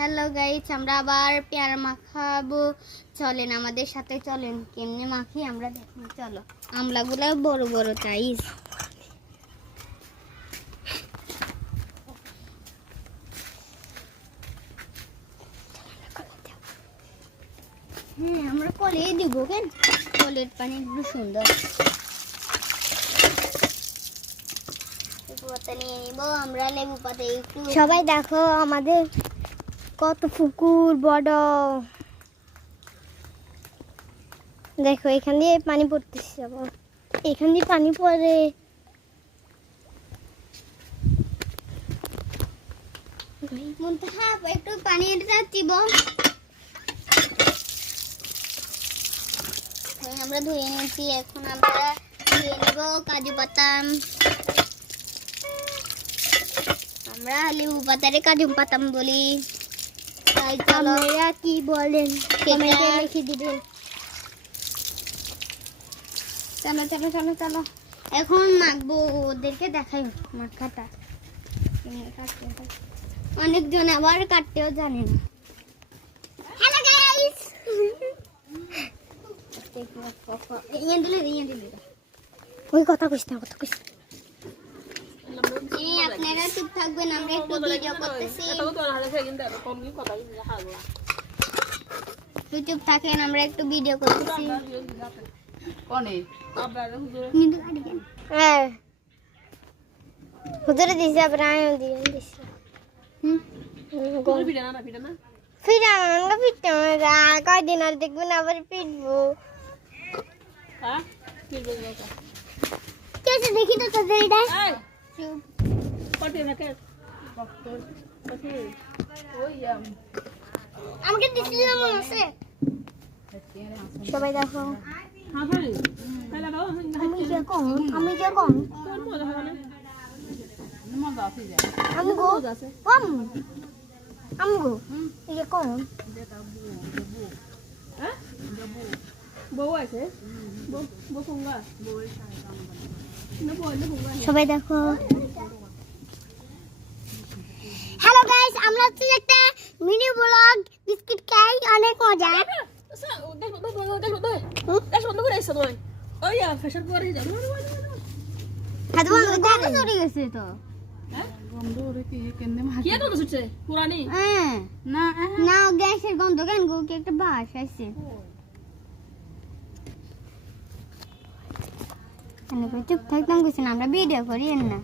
Hello guys, আমরা আবার পেয়ারা মাখাবো। চলেন আমাদের সাথে, চলেন কেমনে মাখি আমরা দেখুন। চলো, আমলাগুলো বড় বড় সাইজ। হ্যাঁ, আমরা কলে দিব কেন, কলের পানি একটু সুন্দর। লেবু পাতা নিয়ে নিব আমরা, লেবু পাতা একটু। সবাই দেখো আমাদের কত পুকুর বড়, দেখো এখান দিয়ে পানি পড়তেছে, এখান দিয়ে পানি পড়ে। একটু পানি দিব, আমরা ধুয়ে নিয়েছি। এখন আমরা ধুয়ে নেব কাজু পাতা। আমরা লেবু পাতারে কাজু পাতাম বলি, তাই চলো আপনারা কি বলেন কমেন্টে লিখে দিবেন। চলো চলো চলো চলো, এখন মাখবো, ওদেরকে দেখাই মাখাটা। অনেকজন আবার কাটতেও জানে না। হ্যালো গাইস, ওই কথা কইস না, কথা কইস। আপনারা চুপ থাকবেন, আমরা একটু ভিডিও করতেছি। চুপ থাকেন, আমরা একটু ভিডিও করতেছি। হ্যাঁ, হুজুরে দিছে, আবার আমিও দিছি। কয়দিন আর দেখবেন, আবার পিটবো। দেখি তো তোদের এটা। আমাকে দিছিল মনে আছে। সবাই দেখো আমি যে কোন আমি গো কম, আমি গো এই যে কোন সবাই দেখো। হ্যালো গাইস, আমরা হচ্ছে একটা মিনি ব্লগ বিস্কিট খাই, অনেক মজা। চলে গেছে তো। না গ্যাসের গন্ধ কেন গো, কি একটা বাস আসছে। চুপ থাকতাম কিছু না, আমরা ভিডিও করি না।